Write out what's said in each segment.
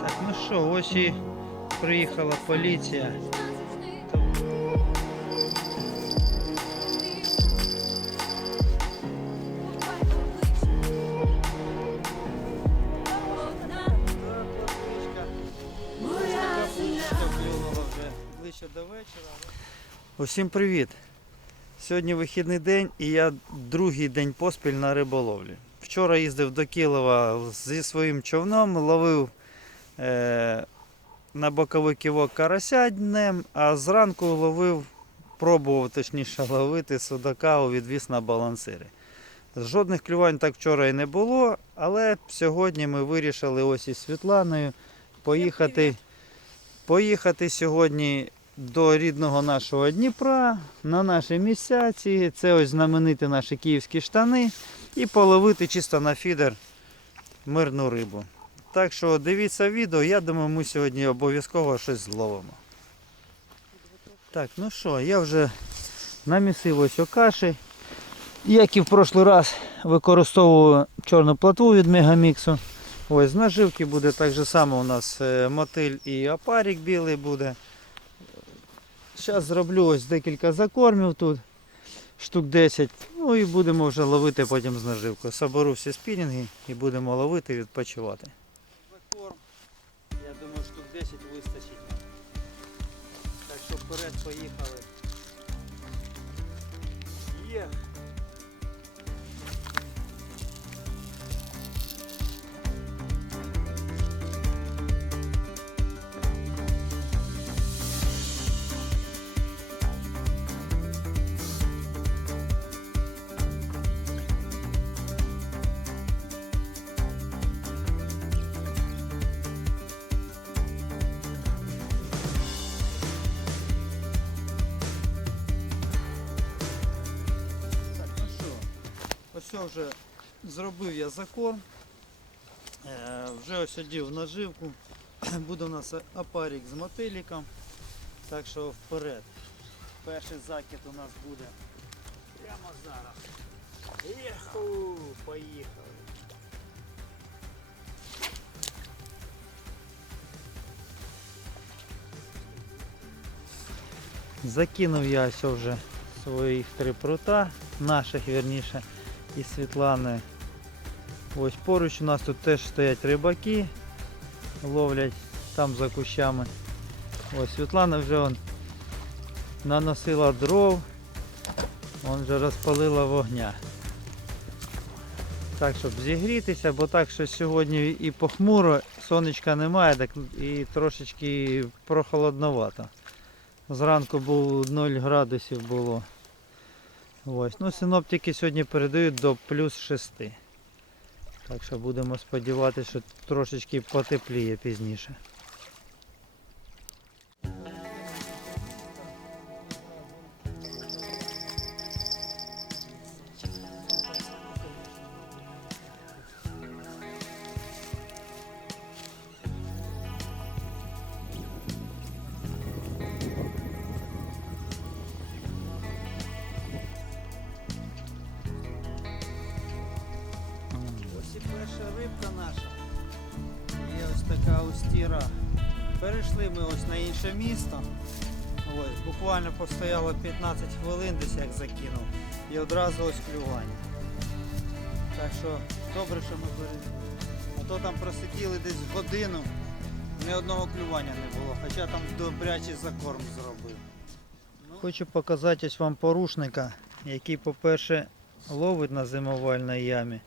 Так, ну що, ось і приїхала поліція. Усім привіт! Сьогодні вихідний день і я другий день поспіль на риболовлі. Вчора їздив до Кілова зі своїм човном, ловив е, на боковий ківок карася днем, а зранку ловив, пробував точніше ловити судака у відвіз на балансири. Жодних клювань так вчора і не було, але сьогодні ми вирішили ось із Світланою поїхати, поїхати сьогодні до рідного нашого Дніпра на наші місця. Ці, це ось знамениті наші київські штани і половити чисто на фідер мирну рибу. Так що дивіться відео, я думаю, ми сьогодні обов'язково щось зловимо. Так, ну що, я вже намісив ось окаші. Як і в прошлий раз використовую чорну платву від Мегаміксу. Ось з наживки буде так же само у нас е, мотиль і опарик білий буде. Зараз зроблю ось декілька закормів тут, штук 10. Ну і будемо вже ловити потім з наживкою. Соберу всі спінінги і будемо ловити і відпочивати. Закорм, я думаю, штук 10 вистачить. Так що вперед поїхали. Є. вже зробив я закорм. Е, вже ось наживку. Буде у нас опарик з мотиліком. Так що вперед. Перший закид у нас буде прямо зараз. Єху! Поїхали! Закинув я ось вже своїх три прута, наших вірніше, і Світлани. Ось поруч у нас тут теж стоять рибаки, ловлять там за кущами. Ось Світлана вже он наносила дров, вон вже розпалила вогня. Так, щоб зігрітися, бо так що сьогодні і похмуро, сонечка немає, так і трошечки прохолодновато. Зранку був 0 градусів було. Ось. Ну, синоптики сьогодні передають до плюс 6. Так що будемо сподіватися, що трошечки потепліє пізніше. Устіра. Перейшли ми ось на інше місто. Ось, буквально постояло 15 хвилин десь як закинув. І одразу ось клювання. Так що добре, що ми перейшли. А то там просиділи десь годину, ні одного клювання не було, хоча там добрячий закорм зробив. Хочу показати ось вам порушника, який, по-перше, ловить на зимовальній ямі.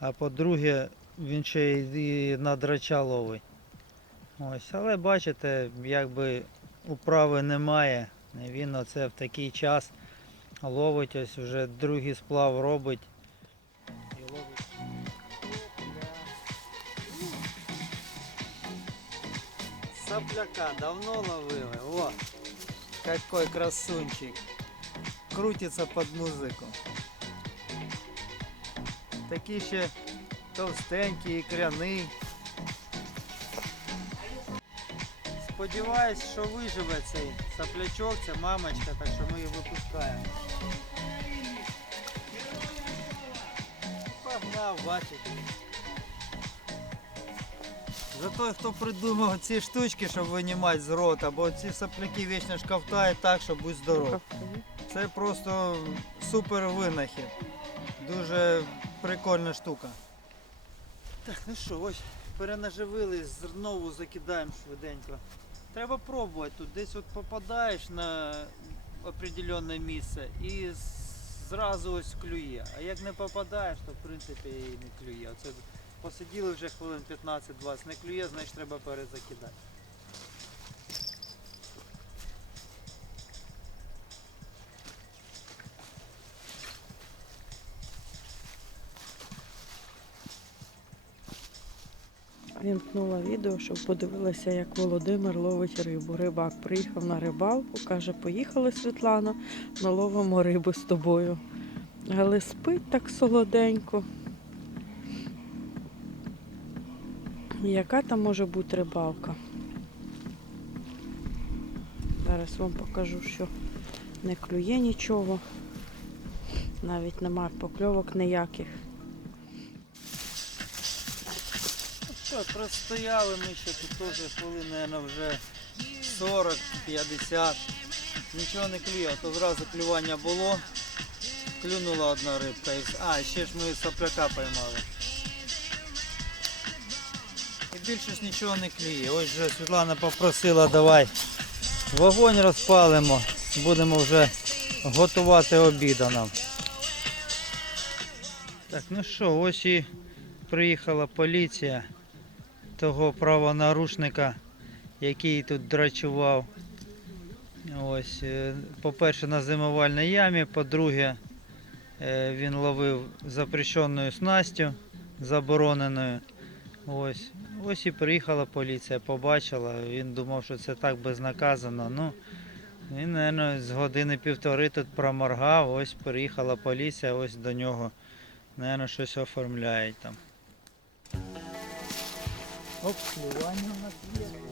А по-друге, він ще й на драча ловить. Ось, але бачите, якби управи немає. Він оце в такий час ловить, ось вже другий сплав робить. Сопляка давно ловили. О, какой красунчик. Крутится под музику. Такий ще товстенький, ікряний. Сподіваюсь, що виживе цей соплячок, ця мамочка, так що ми її випускаємо. Погнав, бачите. За той, хто придумав ці штучки, щоб винімати з рота, бо ці сопляки вічно ж ковтають так, щоб будь здоров. Це просто супер винахід. Дуже прикольна штука. Так, ну що, ось перенаживили, знову закидаємо швиденько. Треба пробувати. Тут десь от попадаєш на определенне місце і зразу ось клює. А як не попадаєш, то в принципі і не клює. Оце посиділи вже хвилин 15-20, не клює, значить треба перезакидати. Вімкнула відео, щоб подивилася, як Володимир ловить рибу. Рибак приїхав на рибалку, каже, поїхали Світлана, наловимо рибу з тобою. Але спить так солоденько. Яка там може бути рибалка? Зараз вам покажу, що не клює нічого. Навіть немає покльовок ніяких. Простояли ми ще тут теж хвилин, мабуть, вже 40-50. Нічого не клює, то зразу клювання було. Клюнула одна рибка. А, ще ж ми сопляка поймали. І більше ж нічого не клює. Ось вже Світлана попросила, давай вогонь розпалимо. Будемо вже готувати обіда нам. Так, ну що, ось і приїхала поліція того правонарушника, який тут драчував. Ось, е, по-перше, на зимовальній ямі, по-друге, е, він ловив запрещеною снастю, забороненою. Ось. Ось і приїхала поліція, побачила. Він думав, що це так безнаказано. Ну, він, мабуть, з години півтори тут проморгав, ось приїхала поліція, ось до нього, мабуть, щось оформляють там. Обслугування у нас є.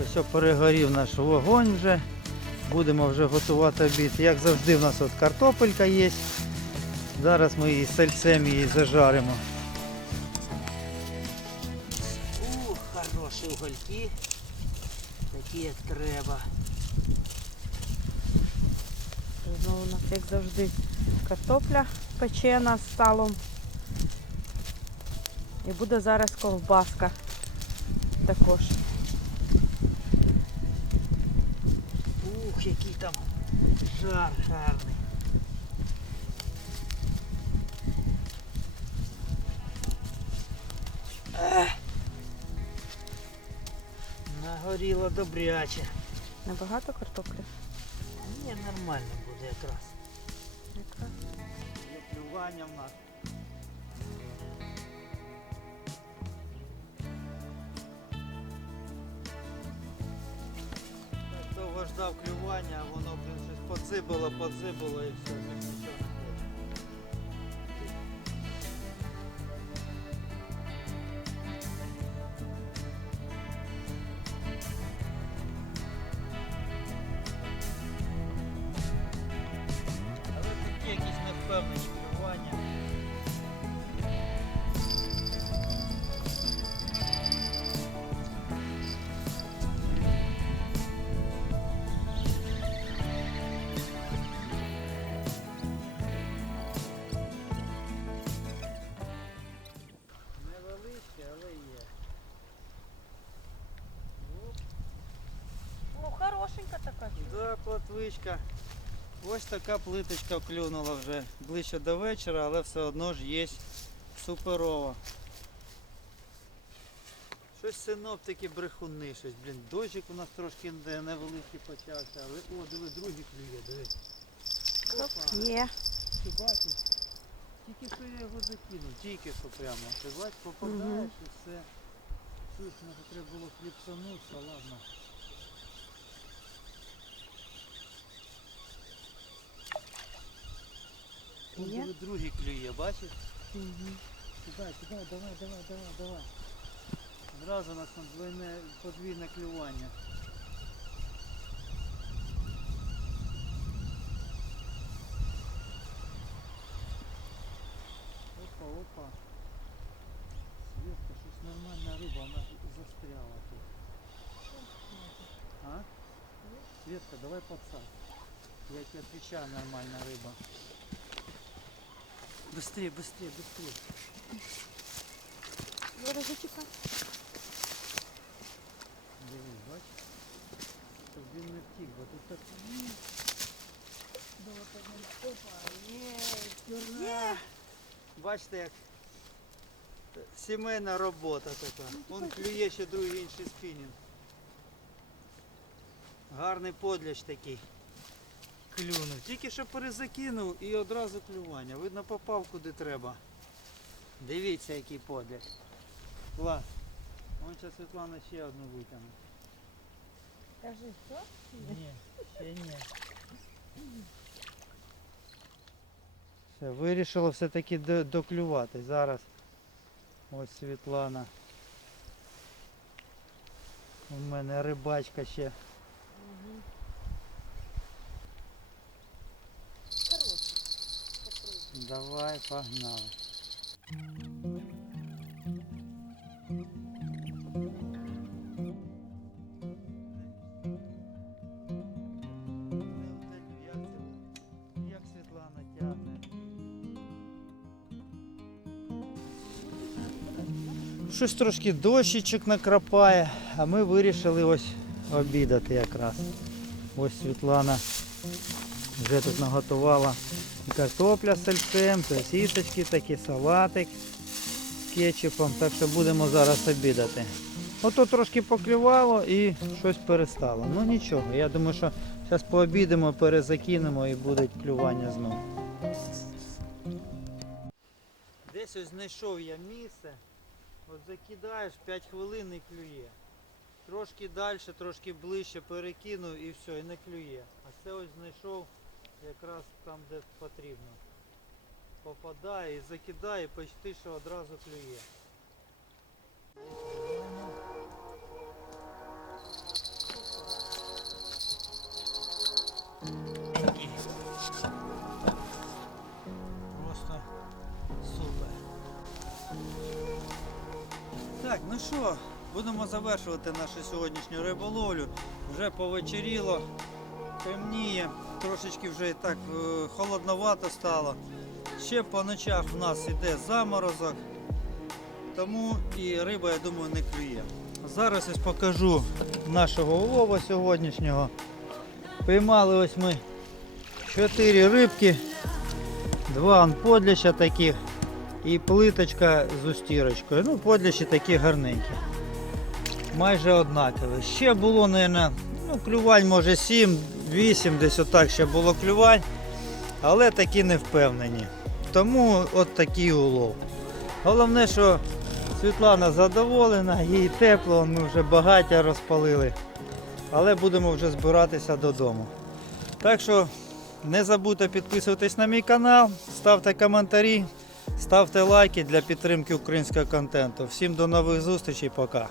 Ось перегорів наш вогонь вже. Будемо вже готувати обід. Як завжди в нас от картопелька є. Зараз ми її сальцем її зажаримо. Ух, хороші угольки. Такі як треба. Знову у нас, як завжди, картопля печена з салом. І буде зараз ковбаска також. Ух, який там жар гарний. Ех. Нагоріло добряче. Небагато картоплі? Ні, нормально буде якраз. Якраз. Є клювання в нас. Ждав клювання, а воно, блін, щось подзибило, подзибило і все, більш нічого. Але такі якісь невпевнені клювання. Платвичка. Ось така плиточка клюнула вже ближче до вечора, але все одно ж є суперова. Щось синоптики брехуни, щось, блін, дощик у нас трошки невеликий почався, але о, диви, другий клює, диви. Опа. Є. Ти бачиш? Тільки що я його закинув, тільки що прямо. Ти бачиш, попадаєш і все. Слухай, може треба було кліпсанутися, ладно. Є? другий клює, бачиш? Мгм. Кидай, кидай, давай, давай, давай, давай. Зразу у нас там двойне, подвійне клювання. Опа, опа. Светка, щось нормальна риба, вона застряла тут. А? Светка, давай подсадь. Я тебе отвечаю, нормальная рыба. Быстрее, быстрее, быстрее. Зараз зачекай. Дивись, бачиш? Щоб він не втік, бо тут так. Є. Бачите, як сімейна робота така. Вон клює ще другий інший спінінг. Гарний подляч такий. Клюнув. Тільки що перезакинув і одразу клювання. Видно попав куди треба. Дивіться, який подляч. Клас. Вон зараз Світлана ще одну витягне. Кажи, що? Ні, ще ні. Все, вирішило все-таки доклювати. Зараз ось Світлана. У мене рибачка ще. Давай, погнали. Щось трошки дощичок накрапає, а ми вирішили ось обідати якраз. Ось Світлана вже тут наготувала картопля з сальцем, сосисочки такі, салатик з кетчупом, так що будемо зараз обідати. Ото трошки поклювало і щось перестало. Ну нічого, я думаю, що зараз пообідемо, перезакинемо і буде клювання знову. Десь ось знайшов я місце. От закидаєш 5 хвилин і клює. Трошки далі, трошки ближче перекинув і все, і не клює. А це ось знайшов якраз там, де потрібно. Попадає і закидає, почти що одразу клює. Просто супер. Так, ну що, будемо завершувати нашу сьогоднішню риболовлю. Вже повечеріло, темніє, трошечки вже і так е, холодновато стало. Ще по ночах в нас іде заморозок, тому і риба, я думаю, не клює. Зараз ось покажу нашого улова сьогоднішнього. Піймали ось ми 4 рибки, два анподляча таких і плиточка з устірочкою. Ну, подліші такі гарненькі. Майже однакові. Ще було, мабуть, ну, клювань може 7-8, десь отак ще було клювань, але такі не впевнені. Тому от такий улов. Головне, що Світлана задоволена, їй тепло, ми вже багаття розпалили. Але будемо вже збиратися додому. Так що не забудьте підписуватись на мій канал, ставте коментарі. Ставте лайки для підтримки українського контенту. Всім до нових зустрічей, пока.